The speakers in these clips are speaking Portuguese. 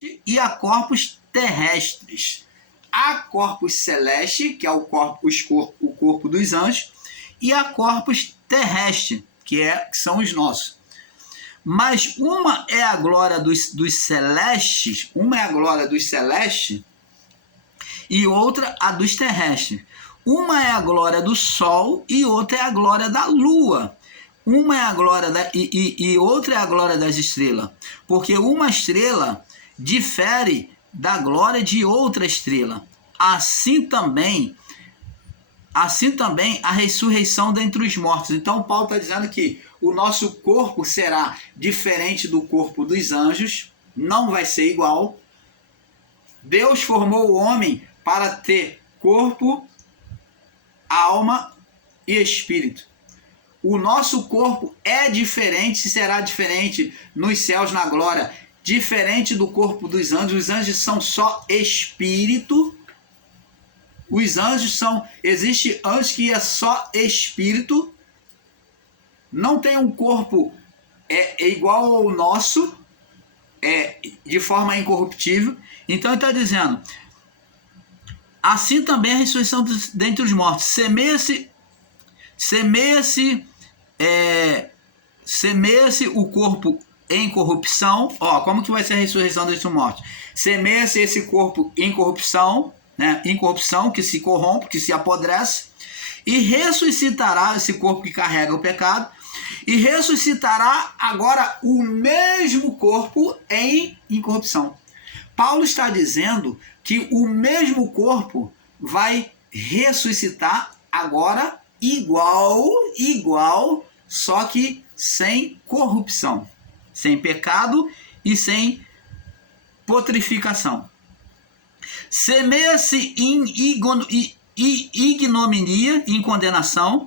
e há corpos terrestres. Há corpos celeste, que é o corpo dos anjos, e há corpos terrestres, que são os nossos. Mas uma é a glória dos celestes, e outra a dos terrestres. Uma é a glória do sol e outra é a glória da lua. Uma é a glória e outra é a glória das estrelas. Porque uma estrela difere da glória de outra estrela. Assim também a ressurreição dentre os mortos. Então Paulo está dizendo que o nosso corpo será diferente do corpo dos anjos, não vai ser igual. Deus formou o homem para ter corpo, alma e espírito. O nosso corpo é diferente, será diferente nos céus na glória, diferente do corpo dos anjos. Os anjos são só espírito. Existe anjo que é só espírito, não tem um corpo igual ao nosso, de forma incorruptível. Então ele está dizendo, assim também a ressurreição dentre os mortos. Semeia-se o corpo em corrupção. Como que vai ser a ressurreição dentre os mortos? Semeia-se esse corpo em corrupção, né? Incorrupção, que se corrompe, que se apodrece, e ressuscitará esse corpo que carrega o pecado, e ressuscitará agora o mesmo corpo em incorrupção. Paulo está dizendo que o mesmo corpo vai ressuscitar agora igual, só que sem corrupção, sem pecado e sem putrificação. Semeia-se em ignominia, em condenação,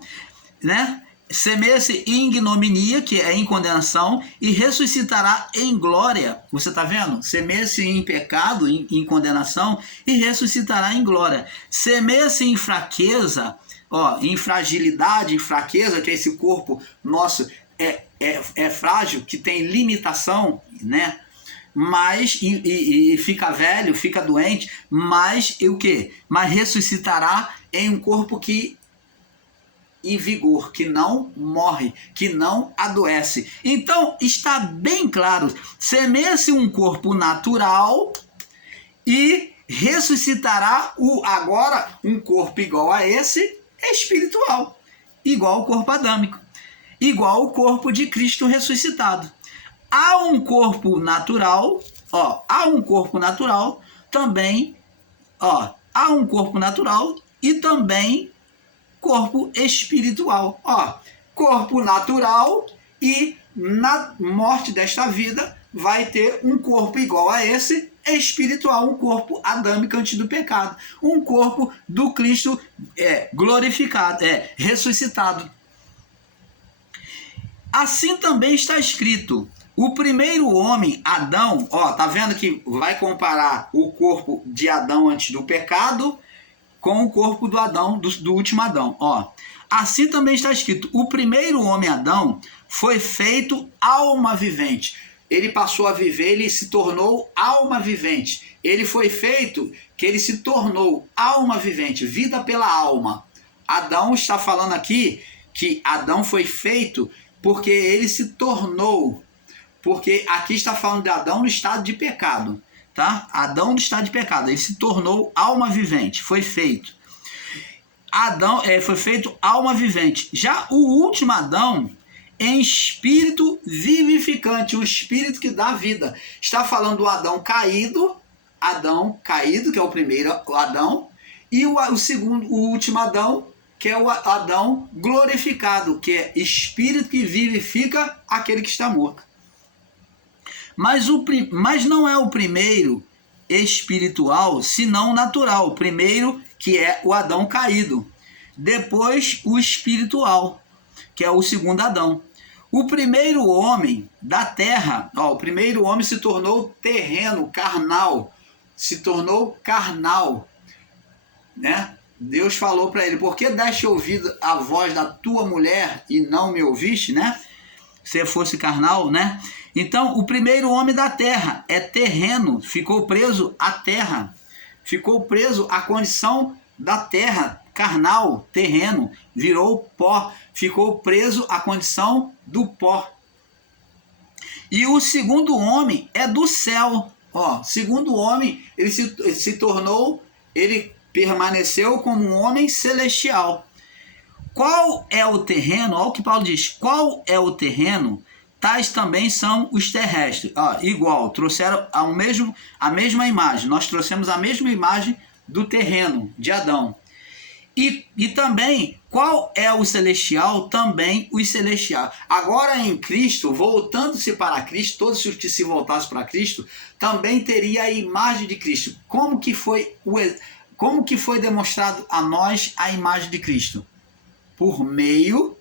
né? Semeia-se em ignominia, que é em condenação, e ressuscitará em glória. Você está vendo? Semeia-se em pecado, em condenação, e ressuscitará em glória. Semeia-se em fraqueza, em fragilidade, em fraqueza, que esse corpo nosso é frágil, que tem limitação, né? Mas e fica velho, fica doente, mas o quê? Mas ressuscitará em um corpo que em vigor, que não morre, que não adoece. Então está bem claro, semeia-se um corpo natural e ressuscitará agora um corpo igual a esse, espiritual, igual ao corpo adâmico, igual ao corpo de Cristo ressuscitado. Há um corpo natural, também, há um corpo natural e também corpo espiritual. Corpo natural, e na morte desta vida vai ter um corpo igual a esse, espiritual, um corpo adâmico antes do pecado, um corpo do Cristo glorificado, ressuscitado. Assim também está escrito, o primeiro homem, Adão, tá vendo que vai comparar o corpo de Adão antes do pecado com o corpo do Adão, do último Adão. Assim também está escrito, o primeiro homem, Adão, foi feito alma vivente. Ele passou a viver, ele se tornou alma vivente. Ele foi feito que ele se tornou alma vivente, vida pela alma. Adão está falando aqui que Adão foi feito porque ele se tornou, porque aqui está falando de Adão no estado de pecado, tá? Adão no estado de pecado, ele se tornou alma vivente, foi feito. Adão foi feito alma vivente. Já o último Adão, em espírito vivificante, o espírito que dá vida. Está falando do Adão caído, que é o primeiro Adão, e o segundo, o último Adão, que é o Adão glorificado, que é espírito que vivifica aquele que está morto. Mas não é o primeiro espiritual, senão natural. O primeiro, que é o Adão caído. Depois, o espiritual, que é o segundo Adão. O primeiro homem da terra, o primeiro homem se tornou terreno, carnal. Se tornou carnal, né? Deus falou para ele, por que deste ouvido à voz da tua mulher e não me ouviste, né? Se fosse carnal, né? Então, o primeiro homem da terra é terreno, ficou preso à terra, ficou preso à condição da terra, carnal, terreno, virou pó, ficou preso à condição do pó. E o segundo homem é do céu. Ó, segundo homem, ele se tornou, ele permaneceu como um homem celestial. Qual é o terreno? Olha o que Paulo diz. Qual é o terreno? Tais também são os terrestres. Ó, igual, trouxeram a mesma imagem. Nós trouxemos a mesma imagem do terreno, de Adão. E também, qual é o celestial? Também os celestiais. Agora em Cristo, voltando-se para Cristo, todos os que se voltassem para Cristo, também teria a imagem de Cristo. Como que foi demonstrado a nós a imagem de Cristo? Por meio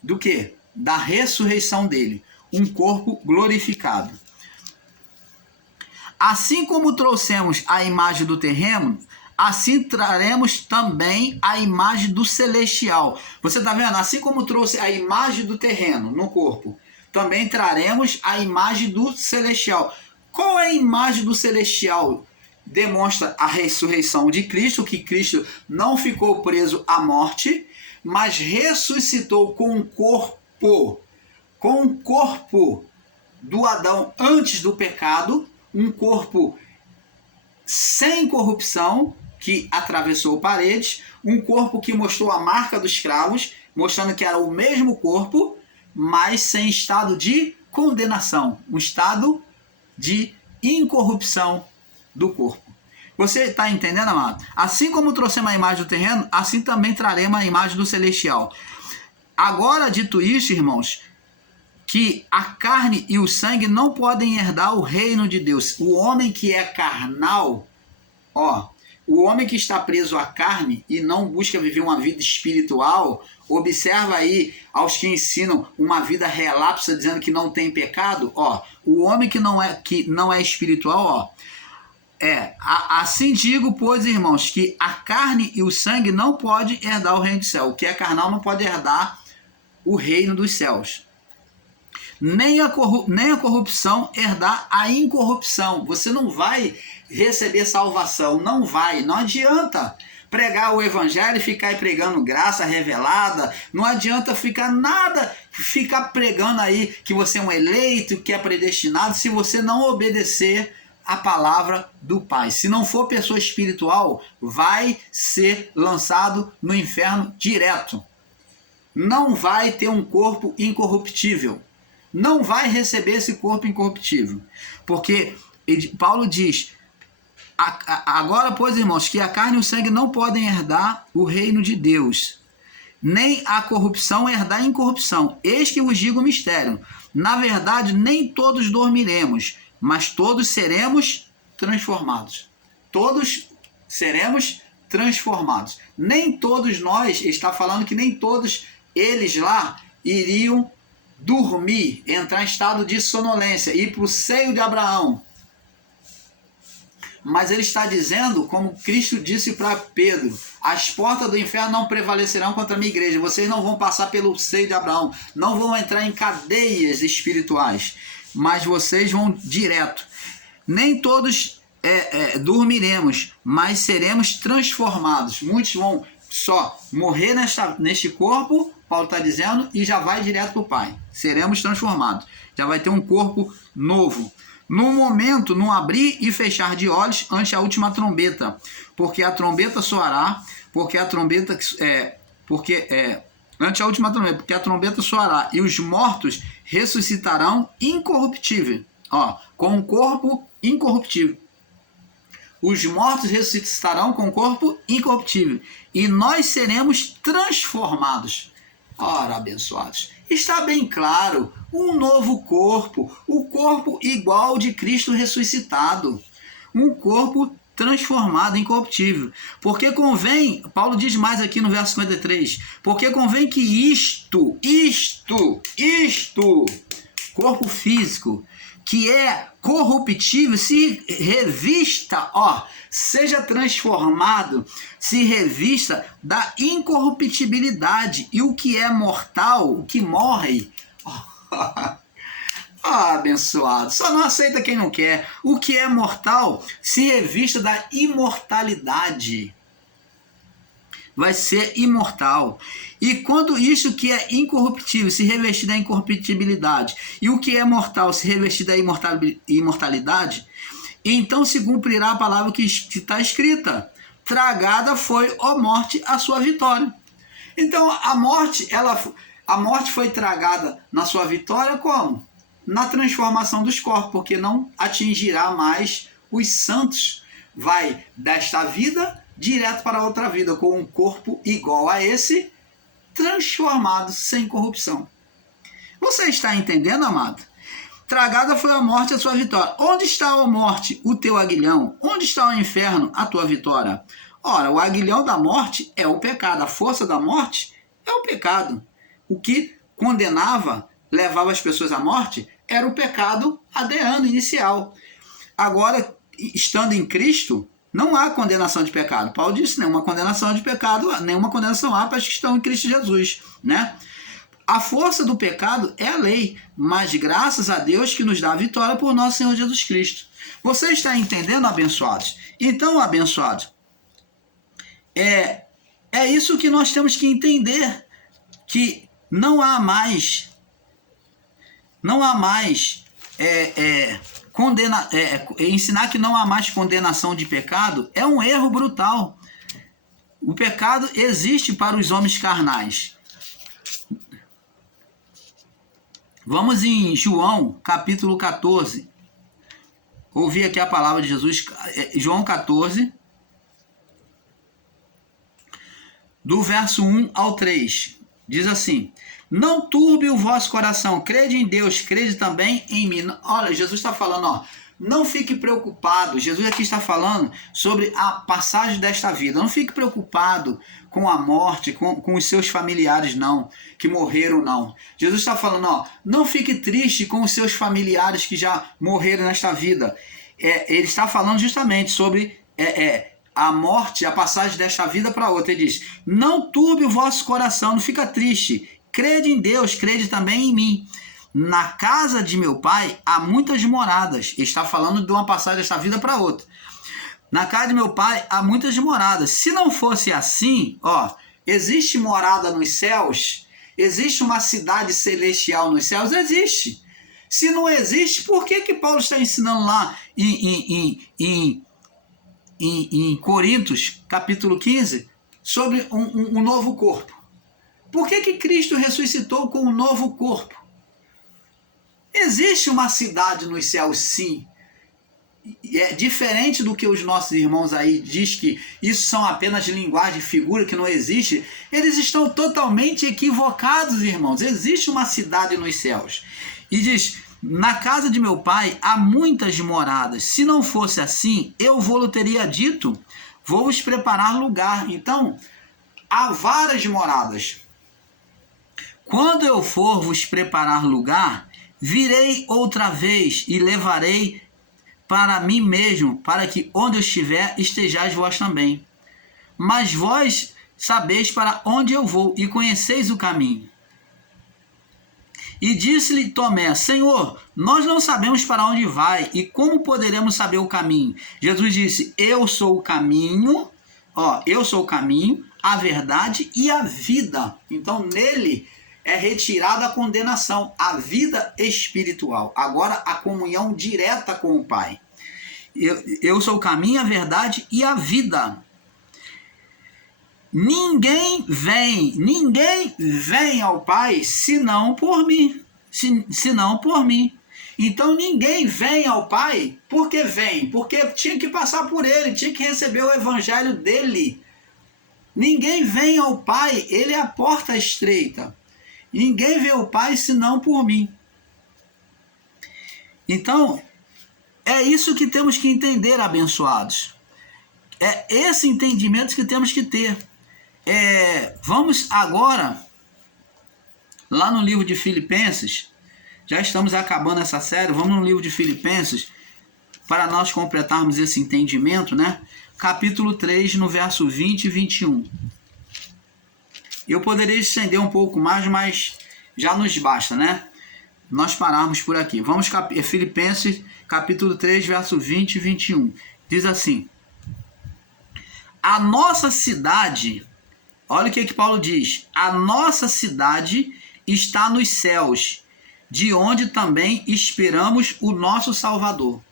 do quê? Da ressurreição dele. Um corpo glorificado. Assim como trouxemos a imagem do terreno, assim traremos também a imagem do celestial. Você está vendo? Assim como trouxe a imagem do terreno no corpo, também traremos a imagem do celestial. Qual é a imagem do celestial? Demonstra a ressurreição de Cristo, que Cristo não ficou preso à morte, mas ressuscitou com o corpo do Adão antes do pecado, um corpo sem corrupção, que atravessou paredes, um corpo que mostrou a marca dos cravos, mostrando que era o mesmo corpo, mas sem estado de condenação, um estado de incorrupção do corpo. Você está entendendo, amado? Assim como trouxemos a imagem do terreno, assim também traremos a imagem do celestial. Agora, dito isso, irmãos, que a carne e o sangue não podem herdar o reino de Deus. O homem que é carnal, o homem que está preso à carne e não busca viver uma vida espiritual, observa aí aos que ensinam uma vida relapsa dizendo que não tem pecado, o homem que não é espiritual, assim digo, pois, irmãos, que a carne e o sangue não podem herdar o reino do céu. O que é carnal não pode herdar o reino dos céus. Nem a corrupção herdar a incorrupção. Você não vai receber salvação, não adianta pregar o evangelho e ficar aí pregando graça revelada, não adianta ficar pregando aí que você é um eleito, que é predestinado, se você não obedecer a palavra do Pai. Se não for pessoa espiritual, vai ser lançado no inferno direto. Não vai ter um corpo incorruptível. Não vai receber esse corpo incorruptível. Porque Paulo diz, agora, pois, irmãos, que a carne e o sangue não podem herdar o reino de Deus, nem a corrupção herdar a incorrupção. Eis que vos digo o mistério. Na verdade, nem todos dormiremos, mas todos seremos transformados. Todos seremos transformados. Nem todos nós, está falando que nem todos eles lá iriam dormir, entrar em estado de sonolência, ir para o seio de Abraão. Mas ele está dizendo, como Cristo disse para Pedro, as portas do inferno não prevalecerão contra a minha igreja, vocês não vão passar pelo seio de Abraão, não vão entrar em cadeias espirituais, mas vocês vão direto. Nem todos dormiremos, mas seremos transformados. Muitos vão só morrer neste corpo, Paulo está dizendo, e já vai direto para o Pai. Seremos transformados. Já vai ter um corpo novo. No momento, no abrir e fechar de olhos, ante a última trombeta. Porque a trombeta soará, ante a última trombeta, porque a trombeta soará, e os mortos ressuscitarão incorruptível. Com um corpo incorruptível. Os mortos ressuscitarão com um corpo incorruptível. E nós seremos transformados. Ora, abençoados, está bem claro, um novo corpo, o corpo igual de Cristo ressuscitado, um corpo transformado, incorruptível. Porque convém, Paulo diz mais aqui no verso 53, porque convém que isto, corpo físico, que é corruptível, se revista, seja transformado, se revista da incorruptibilidade. E o que é mortal, o que morre, Ah, abençoado, só não aceita quem não quer. O que é mortal se revista da imortalidade. Vai ser imortal. E quando isso que é incorruptível se revestir da incorruptibilidade, e o que é mortal se revestir da imortalidade, então se cumprirá a palavra que está escrita: tragada foi, ó morte, a sua vitória. Então a morte foi tragada na sua vitória como? Na transformação dos corpos, porque não atingirá mais os santos. Vai desta vida direto para outra vida, com um corpo igual a esse, transformado sem corrupção. Você está entendendo, amado? Tragada foi a morte a sua vitória. Onde está, ó morte, o teu aguilhão? Onde está o inferno, a tua vitória? Ora, o aguilhão da morte é o pecado. A força da morte é o pecado. O que condenava, levava as pessoas à morte, era o pecado adeano, inicial. Agora, estando em Cristo, não há condenação de pecado. Paulo disse, nenhuma condenação de pecado, nenhuma condenação há para os que estão em Cristo Jesus, né? A força do pecado é a lei, mas graças a Deus que nos dá a vitória por nosso Senhor Jesus Cristo. Você está entendendo, abençoados? Então, abençoados, é isso que nós temos que entender, que não há mais ensinar que não há mais condenação de pecado é um erro brutal. O pecado existe para os homens carnais. Vamos em João, capítulo 14. Ouvir aqui a palavra de Jesus. João 14, do verso 1 ao 3. Diz assim: não turbe o vosso coração, crede em Deus, crede também em mim. Olha, Jesus está falando, ó, não fique preocupado. Jesus aqui está falando sobre a passagem desta vida. Não fique preocupado com a morte, com os seus familiares, não, que morreram, não. Jesus está falando, ó, não fique triste com os seus familiares que já morreram nesta vida. Ele está falando justamente sobre a morte, a passagem desta vida para outra. Ele diz, não turbe o vosso coração, não fica triste. Crede em Deus, crede também em mim. Na casa de meu pai há muitas moradas. Ele está falando de uma passagem desta vida para outra. Na casa de meu pai há muitas moradas. Se não fosse assim, ó, existe morada nos céus? Existe uma cidade celestial nos céus? Existe. Se não existe, por que Paulo está ensinando lá em Coríntios, capítulo 15, sobre um novo corpo? Por que Cristo ressuscitou com um novo corpo? Existe uma cidade nos céus, sim. É diferente do que os nossos irmãos aí diz que isso são apenas linguagem, figura, que não existe. Eles estão totalmente equivocados, irmãos. Existe uma cidade nos céus. E diz, na casa de meu pai há muitas moradas. Se não fosse assim, eu vou-lhe teria dito, vou-vos preparar lugar. Então, há várias moradas. Quando eu for vos preparar lugar, virei outra vez e levarei para mim mesmo, para que onde eu estiver, estejais vós também. Mas vós sabeis para onde eu vou e conheceis o caminho. E disse-lhe Tomé, Senhor, nós não sabemos para onde vai e como poderemos saber o caminho? Jesus disse, eu sou o caminho, eu sou o caminho, a verdade e a vida. Então nele é retirada a condenação, a vida espiritual. Agora a comunhão direta com o Pai. Eu sou o caminho, a verdade e a vida. Ninguém vem ao Pai senão por mim. Senão por mim. Então ninguém vem ao Pai porque vem. Porque tinha que passar por ele, tinha que receber o evangelho dele. Ninguém vem ao Pai, ele é a porta estreita. Ninguém vê o Pai senão por mim. Então, é isso que temos que entender, abençoados. É esse entendimento que temos que ter. Vamos agora, lá no livro de Filipenses, já estamos acabando essa série, vamos no livro de Filipenses, para nós completarmos esse entendimento, né? Capítulo 3, no verso 20 e 21. Eu poderia estender um pouco mais, mas já nos basta, né? nós pararmos por aqui. Vamos Filipenses capítulo 3, verso 20 e 21. Diz assim: a nossa cidade, olha o que Paulo diz, a nossa cidade está nos céus, de onde também esperamos o nosso Salvador.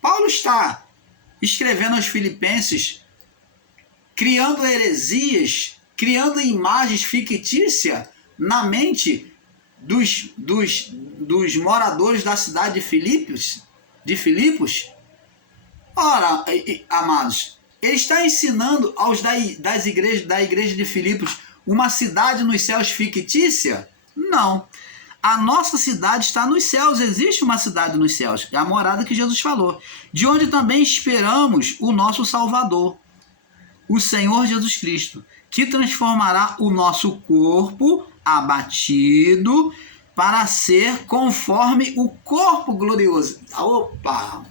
Paulo está escrevendo aos filipenses, criando heresias, criando imagens fictícias na mente dos moradores da cidade de Filipos. Ora, amados, ele está ensinando aos da igreja de Filipos uma cidade nos céus fictícia? Não. A nossa cidade está nos céus, existe uma cidade nos céus, é a morada que Jesus falou, de onde também esperamos o nosso Salvador, o Senhor Jesus Cristo, que transformará o nosso corpo abatido para ser conforme o corpo glorioso. Opa!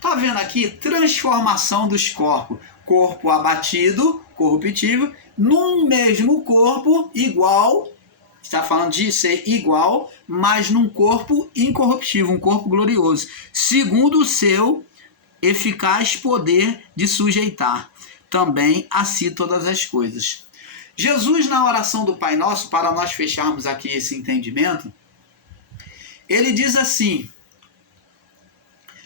Tá vendo aqui? Transformação dos corpos. Corpo abatido, corruptível, num mesmo corpo igual. Está falando de ser igual, mas num corpo incorruptível, um corpo glorioso, segundo o seu eficaz poder de sujeitar também a si todas as coisas. Jesus, na oração do Pai Nosso, para nós fecharmos aqui esse entendimento, ele diz assim: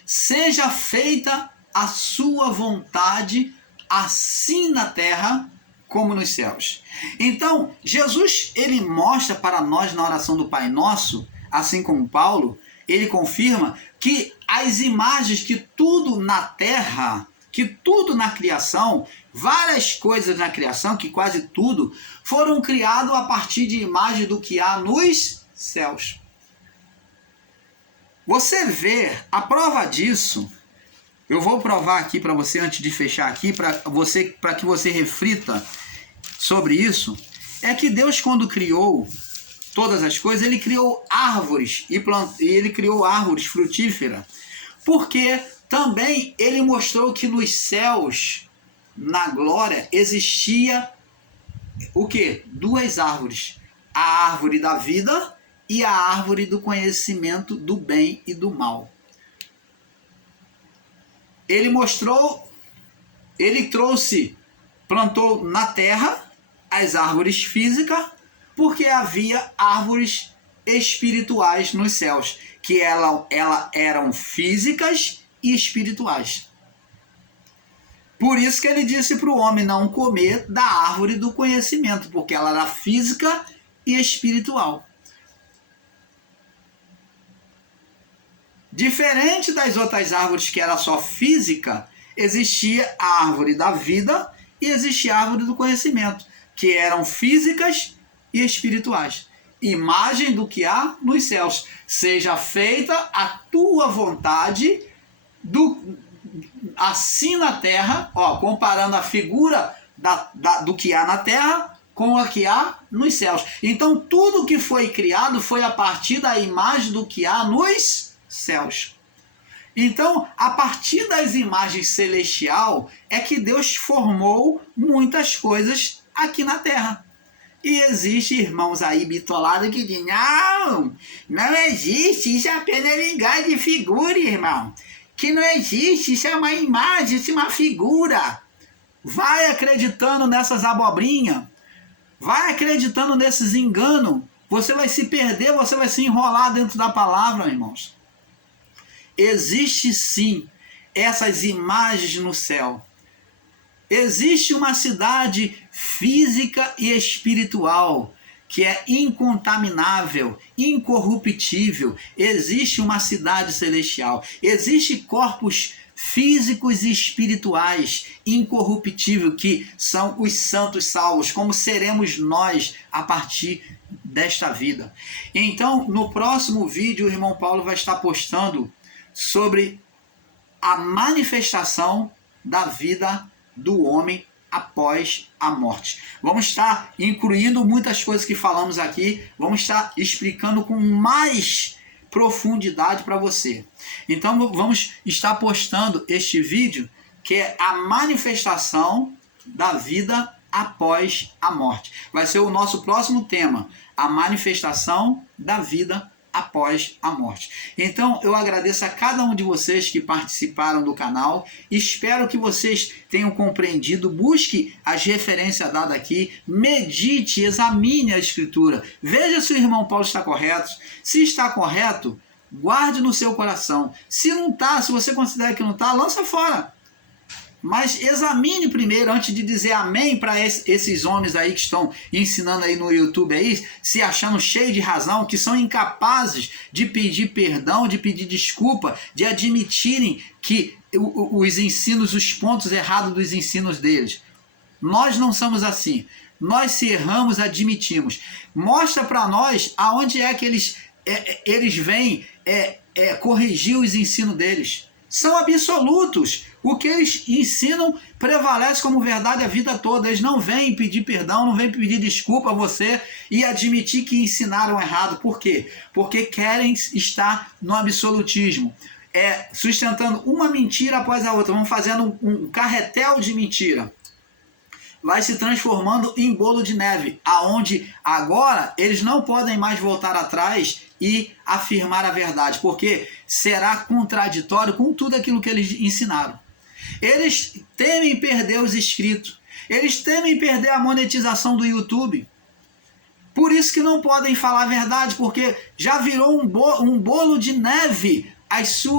seja feita a sua vontade, assim na terra como nos céus. Então, Jesus, ele mostra para nós na oração do Pai Nosso, assim como Paulo, ele confirma que as imagens, que tudo na terra, que tudo na criação, várias coisas na criação, que quase tudo, foram criados a partir de imagem do que há nos céus. Você vê a prova disso. Eu vou provar aqui para você antes de fechar aqui, para que você reflita sobre isso. É que Deus, quando criou todas as coisas, ele criou árvores e ele criou árvores frutíferas, porque também ele mostrou que nos céus, na glória, existia o quê? Duas árvores: a árvore da vida e a árvore do conhecimento do bem e do mal. Ele mostrou, ele plantou na terra as árvores físicas, porque havia árvores espirituais nos céus, que elas eram físicas e espirituais. Por isso que ele disse para o homem não comer da árvore do conhecimento, porque ela era física e espiritual. Diferente das outras árvores que era só física, existia a árvore da vida e existia a árvore do conhecimento, que eram físicas e espirituais. Imagem do que há nos céus. Seja feita a tua vontade, assim na terra, comparando a figura do que há na terra com a que há nos céus. Então tudo que foi criado foi a partir da imagem do que há nos céus. Então, a partir das imagens celestial é que Deus formou muitas coisas aqui na terra. E existe irmãos aí bitolados que dizem: não existe, isso é apenas linguagem de figura, irmão. Que não existe, isso é uma imagem, isso é uma figura. Vai acreditando nessas abobrinhas, vai acreditando nesses enganos, você vai se perder, você vai se enrolar dentro da palavra, irmãos. Existe sim essas imagens no céu. Existe uma cidade física e espiritual que é incontaminável, incorruptível. Existe uma cidade celestial. Existem corpos físicos e espirituais incorruptíveis, que são os santos salvos, como seremos nós a partir desta vida. Então, no próximo vídeo, o irmão Paulo vai estar postando sobre a manifestação da vida do homem após a morte. Vamos estar incluindo muitas coisas que falamos aqui, vamos estar explicando com mais profundidade para você. Então vamos estar postando este vídeo, que é a manifestação da vida após a morte. Vai ser o nosso próximo tema, a manifestação da vida após a morte. Então eu agradeço a cada um de vocês que participaram do canal, espero que vocês tenham compreendido, busque as referências dadas aqui, medite, examine a escritura, veja se o irmão Paulo está correto, se está correto, guarde no seu coração, se não está, se você considera que não está, lança fora. Mas examine primeiro, antes de dizer amém para esses homens aí que estão ensinando aí no YouTube aí, se achando cheio de razão, que são incapazes de pedir perdão, de pedir desculpa, de admitirem que os ensinos, os pontos errados dos ensinos deles. Nós não somos assim. Nós, se erramos, admitimos. Mostra para nós aonde é que eles vêm corrigir os ensinos deles. São absolutos. O que eles ensinam prevalece como verdade a vida toda. Eles não vêm pedir perdão, não vêm pedir desculpa a você e admitir que ensinaram errado. Por quê? Porque querem estar no absolutismo. Sustentando uma mentira após a outra. Vão fazendo um carretel de mentira. Vai se transformando em bolo de neve, aonde agora eles não podem mais voltar atrás e afirmar a verdade, porque será contraditório com tudo aquilo que eles ensinaram. Eles temem perder os inscritos, eles temem perder a monetização do YouTube. Por isso que não podem falar a verdade, porque já virou um bolo de neve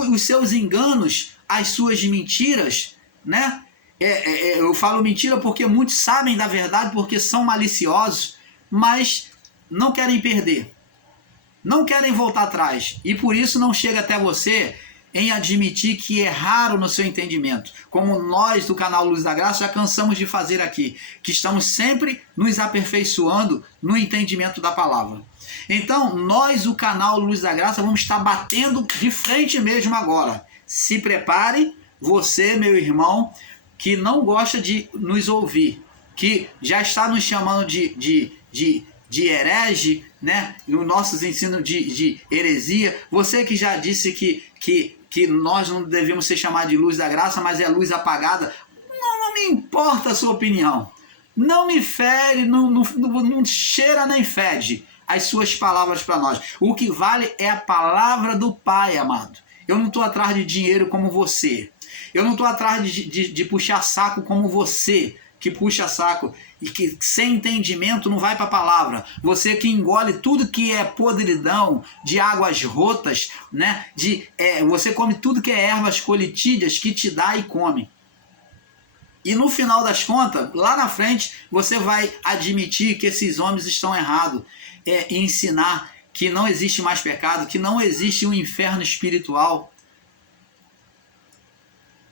os seus enganos, as suas mentiras, né? Eu falo mentira porque muitos sabem da verdade, porque são maliciosos, mas não querem perder, não querem voltar atrás, e por isso não chega até você em admitir que erraram no seu entendimento, como nós do canal Luz da Graça já cansamos de fazer aqui, que estamos sempre nos aperfeiçoando no entendimento da palavra. Então nós, o canal Luz da Graça, vamos estar batendo de frente mesmo agora. Se prepare, você, meu irmão, que não gosta de nos ouvir, que já está nos chamando de herege, né? No nossos ensinos de heresia, você que já disse que nós não devemos ser chamados de luz da graça, mas é luz apagada, não me importa a sua opinião, não me fere, não cheira nem fede as suas palavras para nós. O que vale é a palavra do Pai, amado. Eu não estou atrás de dinheiro como você. Eu não estou atrás de puxar saco como você, que puxa saco e que sem entendimento não vai para a palavra. Você que engole tudo que é podridão, de águas rotas, né? Você come tudo que é ervas colitídeas que te dá e come. E no final das contas, lá na frente, você vai admitir que esses homens estão errados. E ensinar que não existe mais pecado, que não existe um inferno espiritual.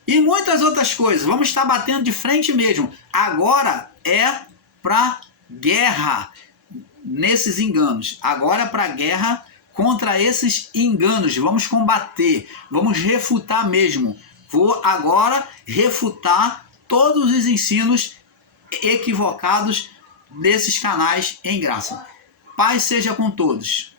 E muitas outras coisas. Vamos estar batendo de frente mesmo. Agora é para guerra nesses enganos. Agora é para guerra contra esses enganos. Vamos combater. Vamos refutar mesmo. Vou agora refutar todos os ensinos equivocados desses canais em graça. Paz seja com todos.